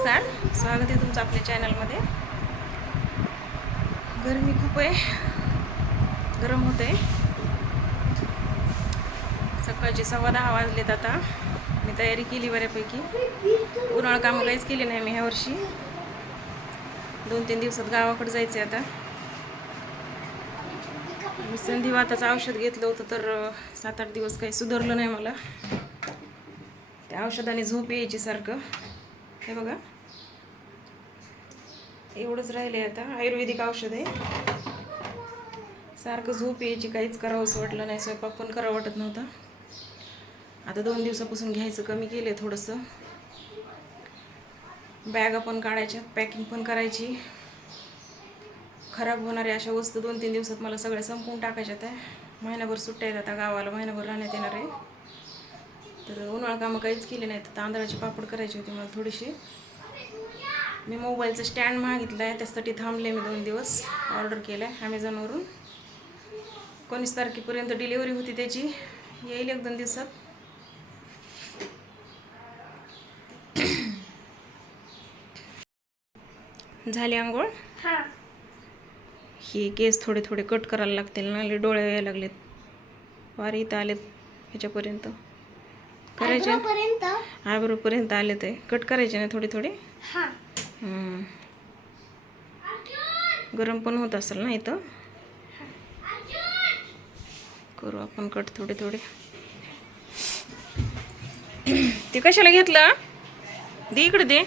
नमस्कार स्वागत आहे तुमचं आपल्या चॅनलमध्ये. गरमी खूप आहे गरम होत आहे. सकाळचे सव्वा दहा वाजलेत आता. मी तयारी केली बऱ्यापैकी. उन्हाळा कामं काहीच केली नाही मी ह्या वर्षी. दोन तीन दिवसात गावाकडे जायचं आहे आता. मी संधिवाताचं औषध घेतलं होतं तर सात आठ दिवस काही सुधारलं नाही मला. त्या औषधाने झोप यायची सारखं. हे बघा. एवढंच राहिले आता. आयुर्वेदिक औषध आहे. सारखं झोप यायची काहीच करावंसं वाटलं नाही. स्वयंपाक पण करावं वाटत नव्हता. आता दोन दिवसापासून घ्यायचं कमी केलं आहे थोडंसं. बॅगा पण काढायच्या पॅकिंग पण करायची. खराब होणाऱ्या अशा वस्तू दोन तीन दिवसात मला सगळ्या संपवून टाकायच्यात आहे. महिनाभर सुट्ट्या आहेत आता गावाला महिनाभर राहण्यात येणार आहे. तर उन्हाळा कामं काहीच केले नाहीत. तांदळाची पापड करायची होती मला थोडीशी. मी मोबाईलचं स्टँड मागितलं आहे त्यासाठी थांबले मी दोन दिवस. ऑर्डर केलं आहे ॲमेझॉनवरून एकोणीस तारखेपर्यंत डिलिव्हरी होती त्याची. येईल एक दोन दिवसात. झाली आंघोळ? हा. केस थोडे थोडे कट करायला लागतील ना डोळे यायला लागलेत. वार इथं आलेत ह्याच्यापर्यंत. करायचे? पर्यंत आयब्रोपर्यंत आले ते. कट करायचे ना थोडे थोडे? हा. गरम पण होत असेल ना इथं? करू आपण कट थोडे थोडे. ते कशाला घेतलं? दे इकडे दे.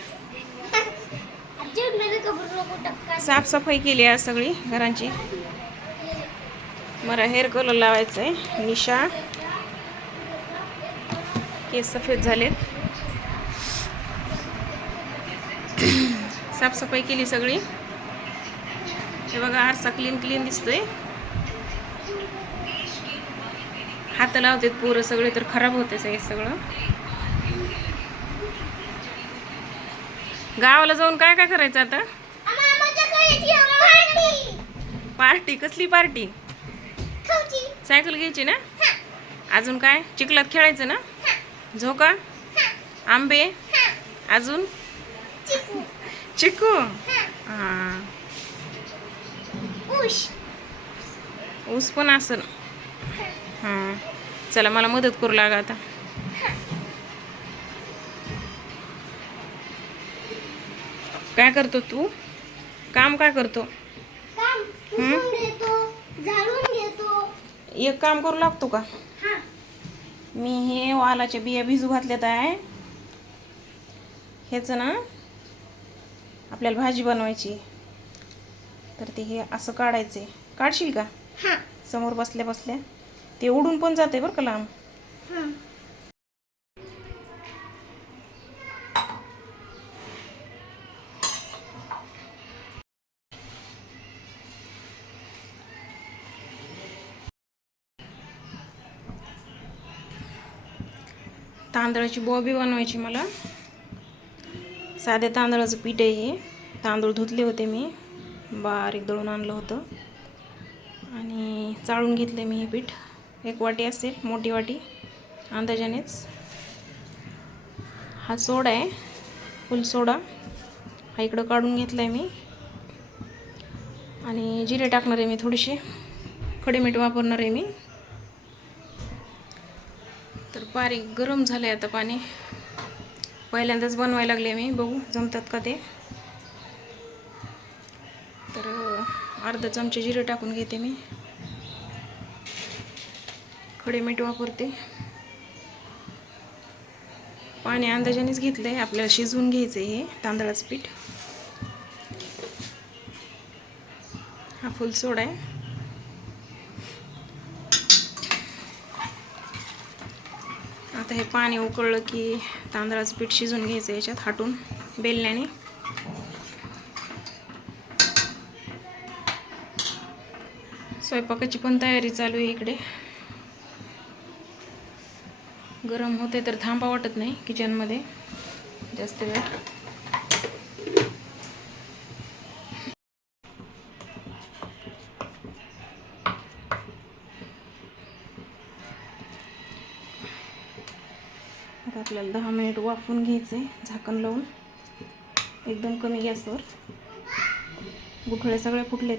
साफसफाई केली आहे सगळी घरांची. मला हेअर कलर लावायचं आहे निशा. केस सफेद झालेत. साफसफाई केली सगळी. हे बघा आरसा क्लीन क्लीन दिसतोय. हात लावतात पोरं सगळे तर खराब होते हे सगळं. गावाला जाऊन काय काय करायचं आता? पार्टी कसली पार्टी सायकल घ्यायची ना? अजून काय? चिखलात खेळायचं ना? झोका? आंबे? अजून? चिकू. हां. ऊस. पण असन हां. चला मला मदत करू लागा आता. काय करतो तू? काम काय करतो? एक काम करू लागतो का? मी हे वालाच्या बिया भिजू घातल्यात आहे. ह्याचं ना आपल्याला भाजी बनवायची. तर ते हे असं काढायचे. काढशील का? हा. समोर बसल्या बसल्या. ते उडून पण जाते बरं का लांब. तांदळाची बॉबी बनवायची मला. साध्या तांदळाचं पीठ आहे हे. तांदूळ धुतले होते मी. बारीक दळून आणलं होतं. आणि चाळून घेतले मी हे पीठ. एक वाटी असेल मोठी वाटी. अंदाजानेच. हा सोडा आहे. फुल सोडा. हा इकडं काढून घेतला आहे मी. आणि जिरे टाकणार आहे मी थोडेसे. खडे मीठ वापरणार आहे मी. पारी बारीक गरम झालं आहे आता पाणी. पहिल्यांदाच बनवायला लागले मी बघू जमतात का ते. तर अर्धा चमचे जिरे टाकून घेते मी. खडे मीठ वापरते. पाणी अंदाजानेच घेतलं आहे आपल्याला शिजवून घ्यायचं आहे हे तांदळाचं पीठ. हा फुल सोडा आहे. आता हे पाणी उकळलं की तांदळाचं पीठ शिजून घ्यायचं याच्यात हाटून बेलण्याने. स्वयंपाकाची पण तयारी चालू आहे इकडे. गरम होते तर थांबा वाटत नाही किचनमध्ये जास्त वेळ. आपल्याला दहा मिनिट वाफून घ्यायचं आहे झाकण लावून. एकदम कमी गॅसवर. गुठळे सगळे फुटलेत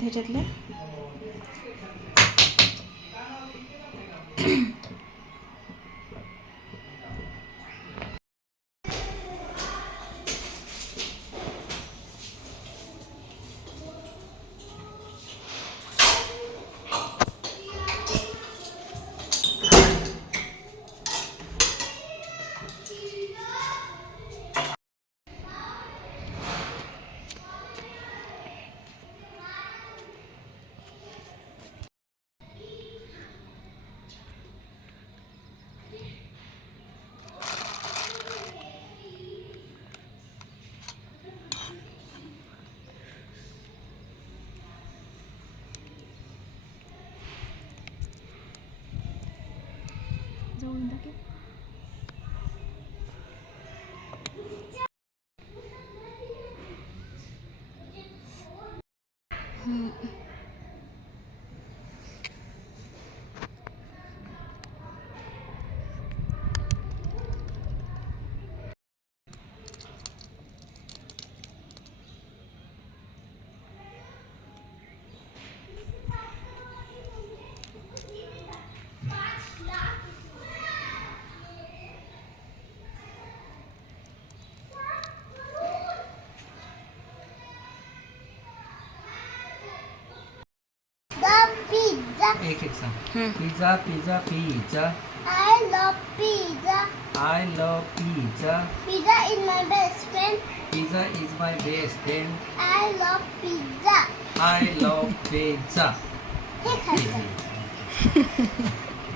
좋은 자켓 एक एक सांग हम्म. Pizza pizza pizza I love pizza. I love pizza Pizza is my best friend. Pizza is my best friend I love pizza. I love pizza हे खायचं.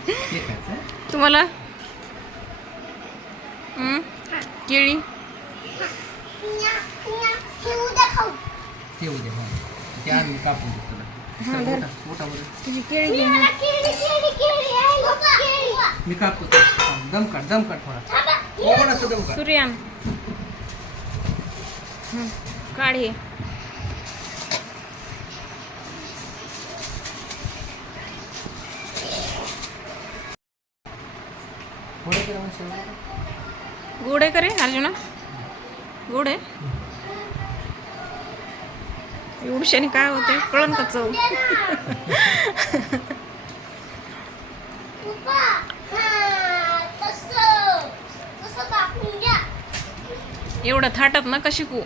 हे खायचं तुम्हाला हम्म? केळी न्या, न्या. हे उद्या खाऊ. ते उद्या हा ते आम्ही कापून देतो तुला हा, धर. तुझी केळी घे. मी कापतो दम काढ दम काढ थोडा. थांबा. कोणाचं दम काढ. सूर्यान काढ हे. थोडं केलं शेवटी. गोड आहे का रे अर्जुना. गोड. आहे एवढशाने काय होते कळन का चव ना. हा. एवढं थाटात नका शिकू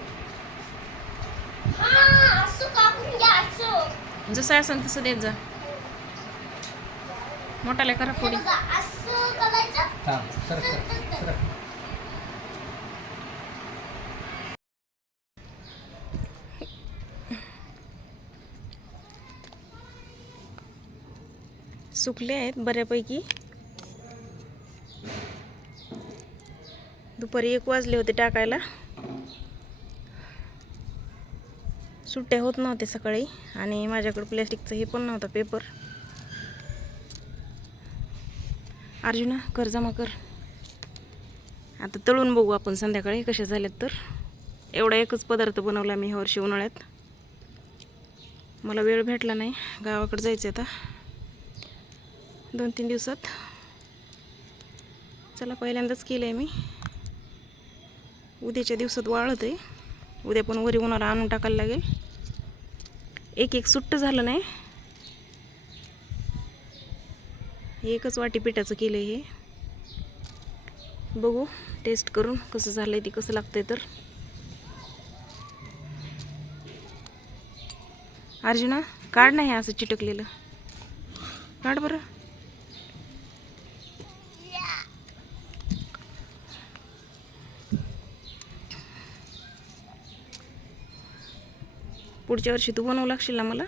हा, असं कापून द्या, असं. जसं असेल तसं देत जा मोठाले करा हे पोडी बघा, असं करायचं. थांब सरक सरक सरक सुकले आहेत बऱ्यापैकी. दुपारी एक वाजले होते टाकायला. सुट्ट्या होत नव्हते सकाळी आणि माझ्याकडे प्लॅस्टिकचं हे पण नव्हतं पेपर. अर्जुना कर जमा कर. आता तळून बघू आपण संध्याकाळी कसे झालेत तर. एवढा एकच पदार्थ बनवला मी ह्या वर्षी उन्हाळ्यात. मला वेळ भेटला नाही. गावाकडे जायचं आता. दोन तीन दिवसात. चला पहिल्यांदाच केलं आहे मी. उद्याच्या दिवसात वाळत आहे उद्या पण वरी उन्हाला आणून टाकायला लागेल. एक एक सुट्ट झालं नाही. एकच वाटी पिठाचं केलं आहे हे. बघू टेस्ट करून कसं झालं आहे ते कसं लागतं आहे तर. अर्जुना काढ नाही असं चिटकलेलं. काढ बरं. पुढच्या वर्षी तू बनवू लागशील ना मला?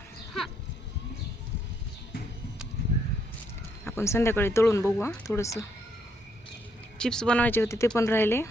आपण संध्याकाळी तळून बघू हा थोडंसं. चिप्स बनवायचे होते ते पण राहिले.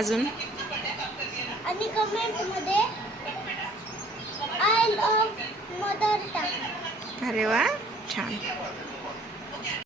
अजून? आणि कमेंटमध्ये आय लव्ह मदर टाका अरे वा छान.